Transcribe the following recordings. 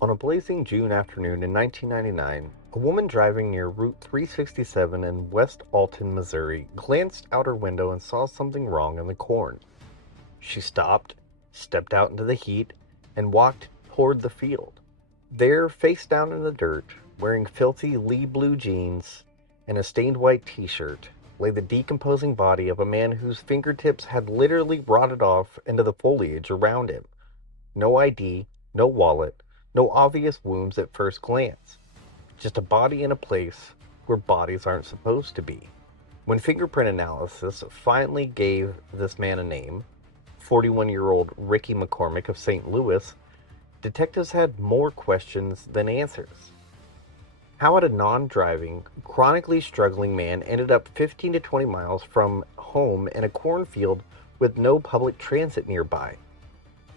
On a blazing June afternoon in 1999, a woman driving near Route 367 in West Alton, Missouri, glanced out her window and saw something wrong in the corn. She stopped, stepped out into the heat, and walked toward the field. There, face down in the dirt, wearing filthy Lee blue jeans and a stained white t-shirt, lay the decomposing body of a man whose fingertips had literally rotted off into the foliage around him. No ID, no wallet, no obvious wounds at first glance. Just a body in a place where bodies aren't supposed to be. When fingerprint analysis finally gave this man a name, 41-year-old Ricky McCormick of St. Louis, detectives had more questions than answers. How had a non-driving, chronically struggling man ended up 15 to 20 miles from home in a cornfield with no public transit nearby?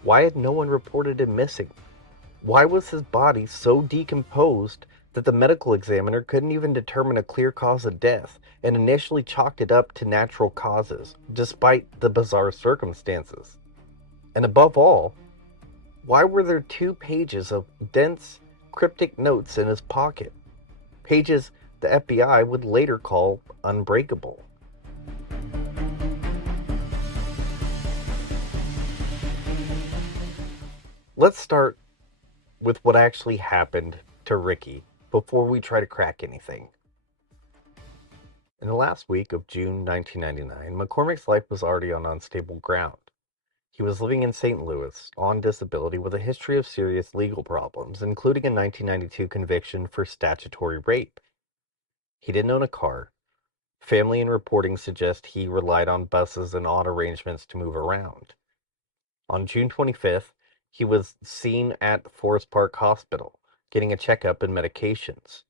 Why had no one reported him missing? Why was his body so decomposed that the medical examiner couldn't even determine a clear cause of death and initially chalked it up to natural causes, despite the bizarre circumstances? And above all, why were there 2 pages of dense, cryptic notes in his pocket? Pages the FBI would later call unbreakable. Let's start with what actually happened to Ricky before we try to crack anything. In the last week of June 1999, McCormick's life was already on unstable ground. He was living in St. Louis, on disability, with a history of serious legal problems, including a 1992 conviction for statutory rape. He didn't own a car. Family and reporting suggest he relied on buses and odd arrangements to move around. On June 25th, he was seen at Forest Park Hospital, getting a checkup and medications.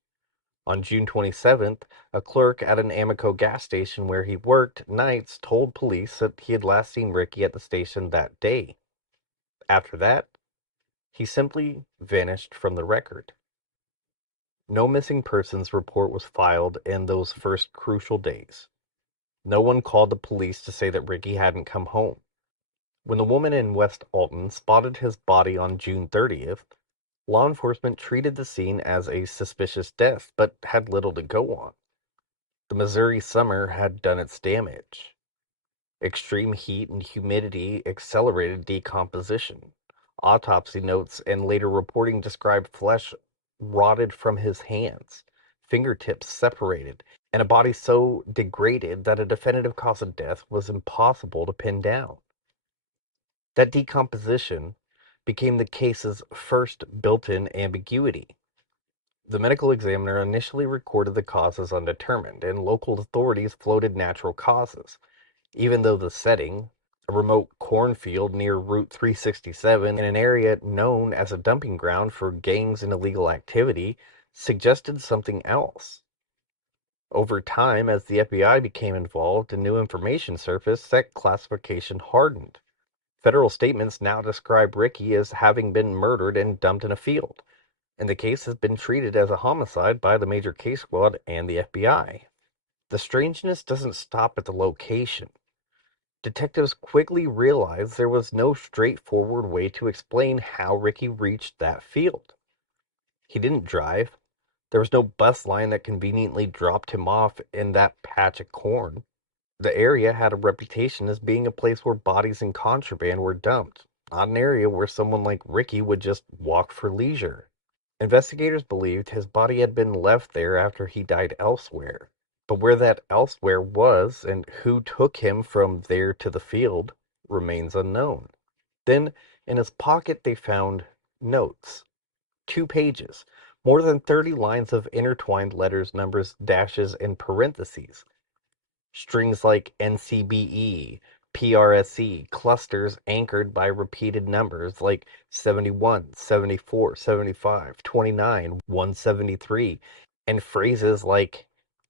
On June 27th, a clerk at an Amoco gas station where he worked nights told police that he had last seen Ricky at the station that day. After that, he simply vanished from the record. No missing persons report was filed in those first crucial days. No one called the police to say that Ricky hadn't come home. When the woman in West Alton spotted his body on June 30th, law enforcement treated the scene as a suspicious death, but had little to go on. The Missouri summer had done its damage. Extreme heat and humidity accelerated decomposition. Autopsy notes and later reporting described flesh rotted from his hands, fingertips separated, and a body so degraded that a definitive cause of death was impossible to pin down. That decomposition became the case's first built-in ambiguity. The medical examiner initially recorded the cause as undetermined, and local authorities floated natural causes, even though the setting, a remote cornfield near Route 367 in an area known as a dumping ground for gangs and illegal activity, suggested something else. Over time, as the FBI became involved and new information surfaced, that classification hardened. Federal statements now describe Ricky as having been murdered and dumped in a field, and the case has been treated as a homicide by the major case squad and the FBI. The strangeness doesn't stop at the location. Detectives quickly realized there was no straightforward way to explain how Ricky reached that field. He didn't drive. There was no bus line that conveniently dropped him off in that patch of corn. The area had a reputation as being a place where bodies and contraband were dumped, not an area where someone like Ricky would just walk for leisure. Investigators believed his body had been left there after he died elsewhere. But where that elsewhere was and who took him from there to the field remains unknown. Then, in his pocket, they found notes. 2 pages, more than 30 lines of intertwined letters, numbers, dashes, and parentheses. Strings like NCBE, PRSE, clusters anchored by repeated numbers like 71, 74, 75, 29, 173, and phrases like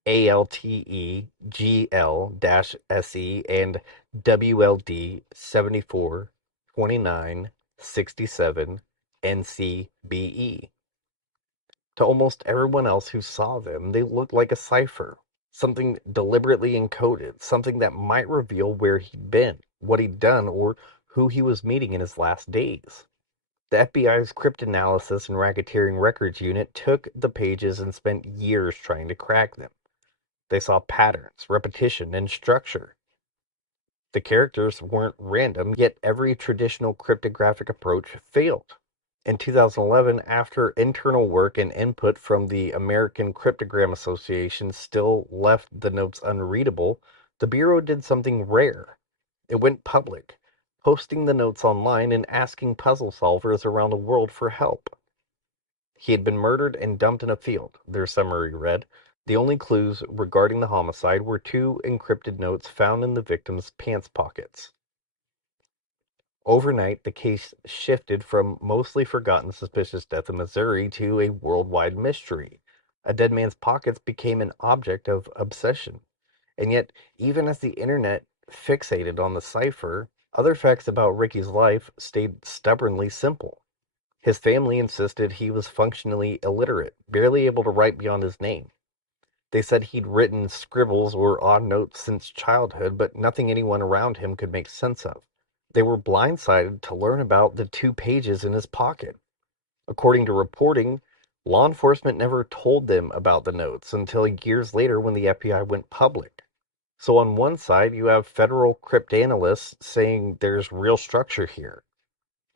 ALTE, GL-SE, and WLD 74, 29, 67, NCBE. To almost everyone else who saw them, they looked like a cipher, something deliberately encoded, something that might reveal where he'd been, what he'd done, or who he was meeting in his last days. The FBI's Cryptanalysis and Racketeering Records Unit took the pages and spent years trying to crack them. They saw patterns, repetition, and structure. The characters weren't random, yet every traditional cryptographic approach failed. In 2011, after internal work and input from the American Cryptogram Association still left the notes unreadable, the Bureau did something rare. It went public, posting the notes online and asking puzzle solvers around the world for help. He had been murdered and dumped in a field, their summary read. The only clues regarding the homicide were two encrypted notes found in the victim's pants pockets. Overnight, the case shifted from mostly forgotten suspicious death in Missouri to a worldwide mystery. A dead man's pockets became an object of obsession. And yet, even as the internet fixated on the cipher, other facts about Ricky's life stayed stubbornly simple. His family insisted he was functionally illiterate, barely able to write beyond his name. They said he'd written scribbles or odd notes since childhood, but nothing anyone around him could make sense of. They were blindsided to learn about the 2 pages in his pocket. According to reporting, law enforcement never told them about the notes until years later when the FBI went public. So on one side, you have federal cryptanalysts saying there's real structure here.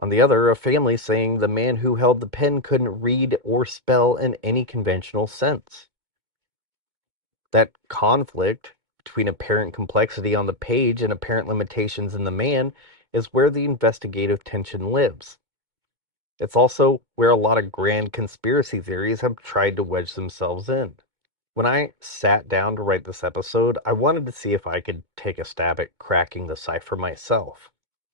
On the other, a family saying the man who held the pen couldn't read or spell in any conventional sense. That conflict between apparent complexity on the page and apparent limitations in the man is where the investigative tension lives. It's also where a lot of grand conspiracy theories have tried to wedge themselves in. When I sat down to write this episode, I wanted to see if I could take a stab at cracking the cipher myself.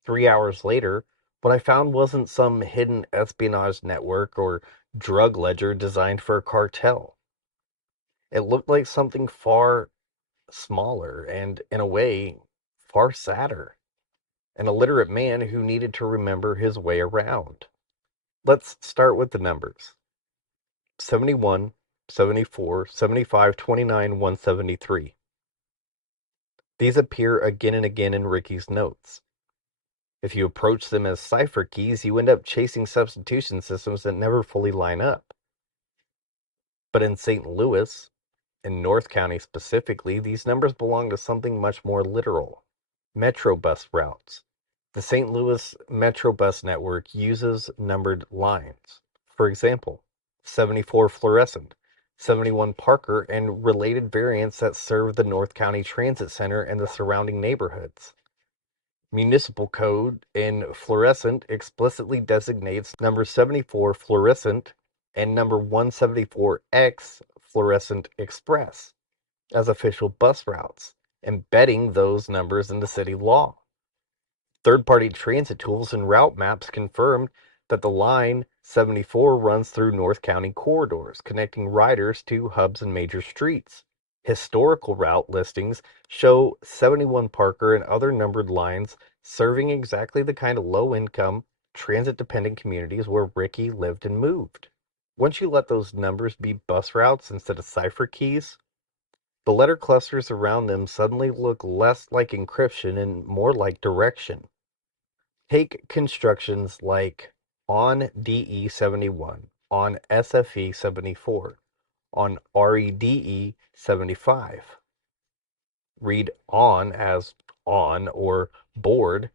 3 hours later, what I found wasn't some hidden espionage network or drug ledger designed for a cartel. It looked like something far smaller and, in a way, far sadder. An illiterate man who needed to remember his way around. Let's start with the numbers. 71, 74, 75, 29, 173. These appear again and again in Ricky's notes. If you approach them as cipher keys, you end up chasing substitution systems that never fully line up. But in St. Louis, in North County specifically, these numbers belong to something much more literal. Metrobus routes. The St. Louis Metrobus network uses numbered lines. For example, 74 Fluorescent, 71 Parker, and related variants that serve the North County Transit Center and the surrounding neighborhoods. Municipal code in Fluorescent explicitly designates number 74 Fluorescent and number 174X Fluorescent Express as official bus routes, embedding those numbers into city law. Third-party transit tools and route maps confirmed that the line 74 runs through North County corridors, connecting riders to hubs and major streets. Historical route listings show 71 Parker and other numbered lines serving exactly the kind of low-income, transit-dependent communities where Ricky lived and moved. Once you let those numbers be bus routes instead of cipher keys, the letter clusters around them suddenly look less like encryption and more like direction. Take constructions like on DE71, on SFE74, on REDE 75. Read on as on or board,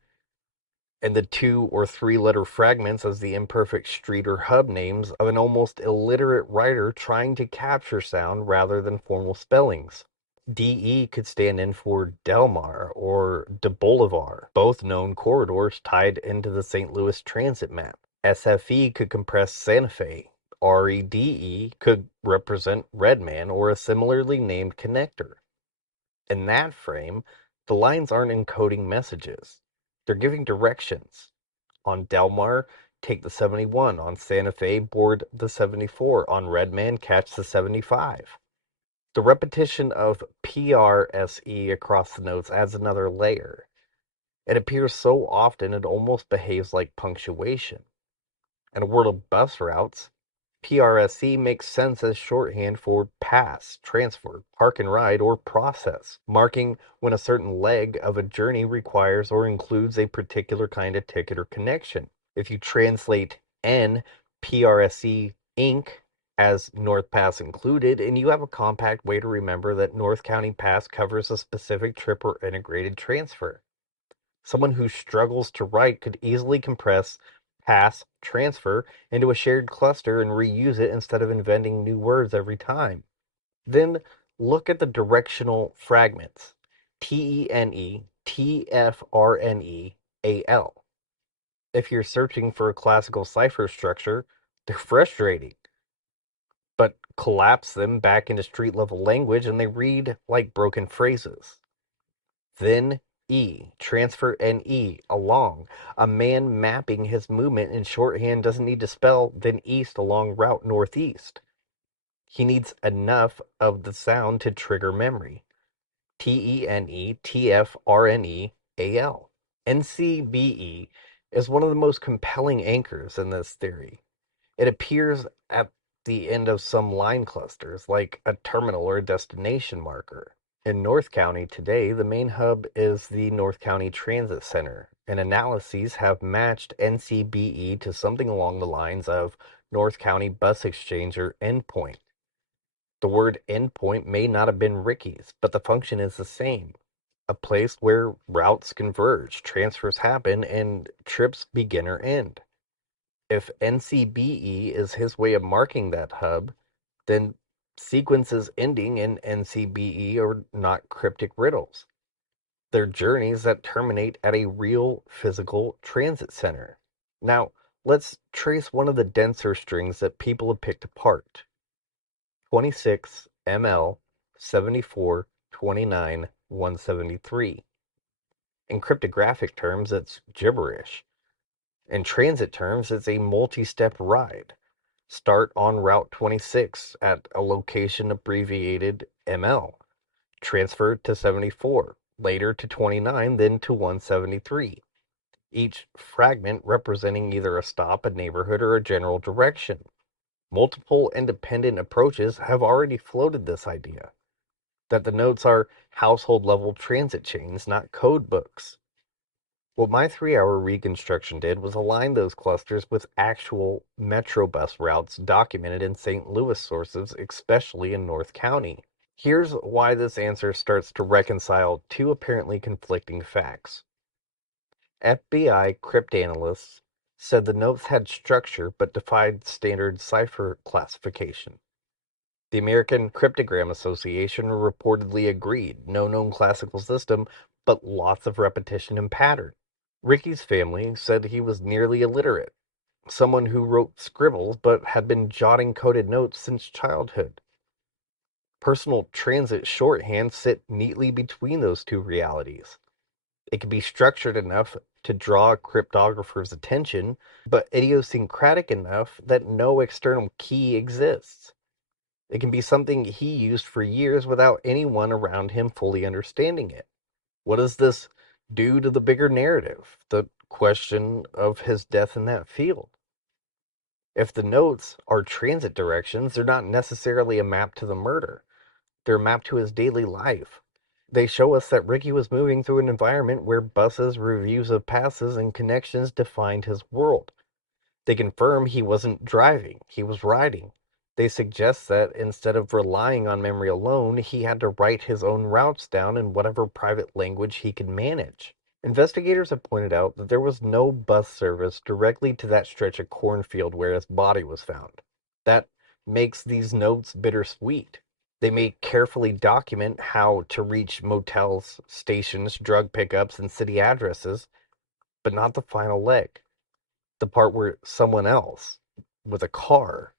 and the 2 or 3 letter fragments as the imperfect street or hub names of an almost illiterate writer trying to capture sound rather than formal spellings. DE could stand in for Delmar or de Bolivar, both known corridors tied into the St. Louis transit map. SFE could compress Santa Fe. REDE could represent Redman or a similarly named connector. In that frame, the lines aren't encoding messages. They're giving directions. On Delmar, take the 71. On Santa Fe, board the 74. On Redman, catch the 75. The repetition of PRSE across the notes adds another layer. It appears so often it almost behaves like punctuation. In a world of bus routes, PRSE makes sense as shorthand for pass, transfer, park and ride, or process, marking when a certain leg of a journey requires or includes a particular kind of ticket or connection. If you translate N, PRSC Inc. as North Pass included, and you have a compact way to remember that North County Pass covers a specific trip or integrated transfer. Someone who struggles to write could easily compress pass transfer into a shared cluster and reuse it instead of inventing new words every time. Then look at the directional fragments. TENE, TFRNE, AL. If you're searching for a classical cipher structure, they're frustrating, but collapse them back into street level language and they read like broken phrases. Then E, transfer NE, along. A man mapping his movement in shorthand doesn't need to spell then east along route northeast. He needs enough of the sound to trigger memory. TENE, TFRNE, AL. NCBE is one of the most compelling anchors in this theory. It appears at the end of some line clusters, like a terminal or a destination marker. In North County today, the main hub is the North County Transit Center, and analyses have matched NCBE to something along the lines of North County Bus Exchange or Endpoint. The word endpoint may not have been Ricky's, but the function is the same. A place where routes converge, transfers happen, and trips begin or end. If NCBE is his way of marking that hub, then sequences ending in NCBE are not cryptic riddles. They're journeys that terminate at a real physical transit center. Now, let's trace one of the denser strings that people have picked apart. 26 ML 74 29 173. In cryptographic terms, it's gibberish. In transit terms, it's a multi-step ride. Start on Route 26 at a location abbreviated ML. Transfer to 74, later to 29, then to 173. Each fragment representing either a stop, a neighborhood, or a general direction. Multiple independent approaches have already floated this idea that the notes are household level transit chains, not code books. What my 3-hour reconstruction did was align those clusters with actual Metrobus routes documented in St. Louis sources, especially in North County. Here's why this answer starts to reconcile two apparently conflicting facts. FBI cryptanalysts said the notes had structure but defied standard cipher classification. The American Cryptogram Association reportedly agreed, no known classical system, but lots of repetition and pattern. Ricky's family said he was nearly illiterate, someone who wrote scribbles but had been jotting coded notes since childhood. Personal transit shorthand sit neatly between those two realities. It can be structured enough to draw a cryptographer's attention, but idiosyncratic enough that no external key exists. It can be something he used for years without anyone around him fully understanding it. What does this do to the bigger narrative, the question of his death in that field? If the notes are transit directions, they're not necessarily a map to the murder. They're a map to his daily life. They show us that Ricky was moving through an environment where buses, reviews of passes, and connections defined his world. They confirm he wasn't driving, he was riding. They suggest that instead of relying on memory alone, he had to write his own routes down in whatever private language he could manage. Investigators have pointed out that there was no bus service directly to that stretch of cornfield where his body was found. That makes these notes bittersweet. They may carefully document how to reach motels, stations, drug pickups, and city addresses, but not the final leg. The part where someone else, with a car,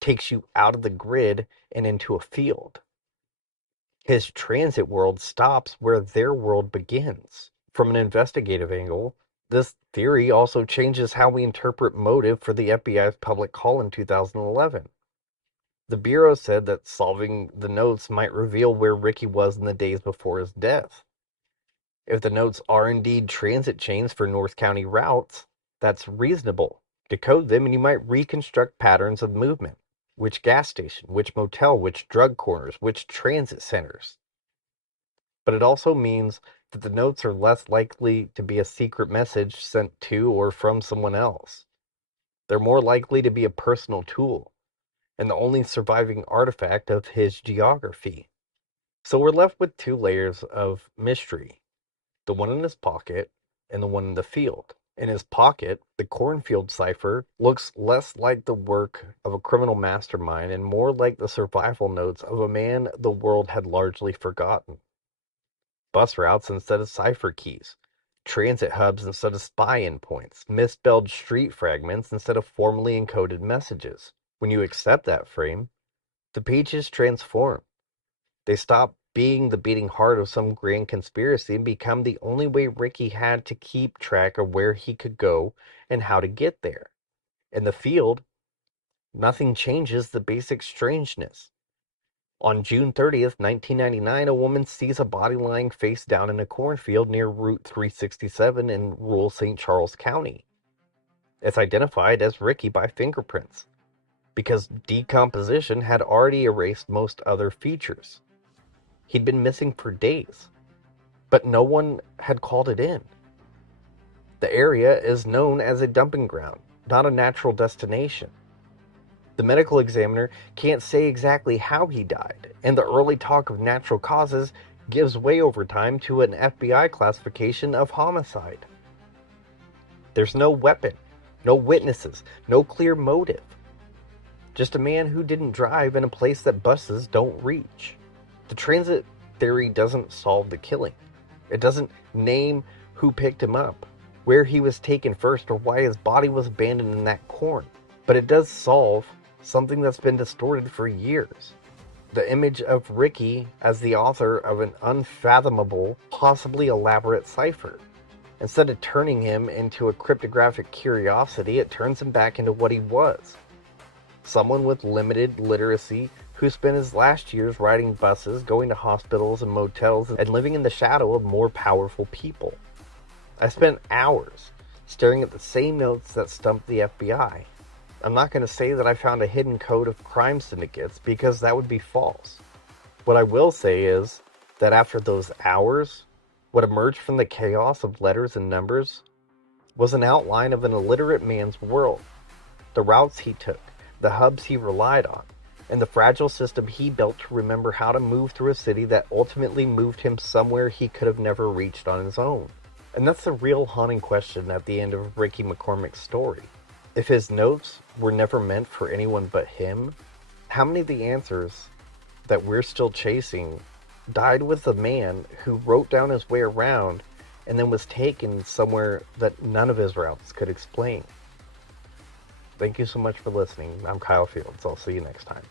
takes you out of the grid and into a field. His transit world stops where their world begins. From an investigative angle, this theory also changes how we interpret motive for the FBI's public call in 2011. The Bureau said that solving the notes might reveal where Ricky was in the days before his death. If the notes are indeed transit chains for North County routes, that's reasonable. Decode them and you might reconstruct patterns of movement. Which gas station, which motel, which drug corners, which transit centers. But it also means that the notes are less likely to be a secret message sent to or from someone else. They're more likely to be a personal tool and the only surviving artifact of his geography. So we're left with two layers of mystery, the one in his pocket and the one in the field. In his pocket, the Cornfield Cipher looks less like the work of a criminal mastermind and more like the survival notes of a man the world had largely forgotten. Bus routes instead of cipher keys, transit hubs instead of spy endpoints, misspelled street fragments instead of formally encoded messages. When you accept that frame, the pages transform. They stop being the beating heart of some grand conspiracy and become the only way Ricky had to keep track of where he could go and how to get there. In the field, nothing changes the basic strangeness. On June 30th, 1999, a woman sees a body lying face down in a cornfield near Route 367 in rural St. Charles County. It's identified as Ricky by fingerprints, because decomposition had already erased most other features. He'd been missing for days, but no one had called it in. The area is known as a dumping ground, not a natural destination. The medical examiner can't say exactly how he died, and the early talk of natural causes gives way over time to an FBI classification of homicide. There's no weapon, no witnesses, no clear motive. Just a man who didn't drive in a place that buses don't reach. The transit theory doesn't solve the killing. It doesn't name who picked him up, where he was taken first, or why his body was abandoned in that corn. But it does solve something that's been distorted for years. The image of Ricky as the author of an unfathomable, possibly elaborate cipher. Instead of turning him into a cryptographic curiosity, it turns him back into what he was. Someone with limited literacy who spent his last years riding buses, going to hospitals and motels, and living in the shadow of more powerful people. I spent hours staring at the same notes that stumped the FBI. I'm not going to say that I found a hidden code of crime syndicates, because that would be false. What I will say is that after those hours, what emerged from the chaos of letters and numbers was an outline of an illiterate man's world. The routes he took, the hubs he relied on, and the fragile system he built to remember how to move through a city that ultimately moved him somewhere he could have never reached on his own. And that's the real haunting question at the end of Ricky McCormick's story. If his notes were never meant for anyone but him, how many of the answers that we're still chasing died with the man who wrote down his way around and then was taken somewhere that none of his routes could explain? Thank you so much for listening. I'm Kyle Fields. I'll see you next time.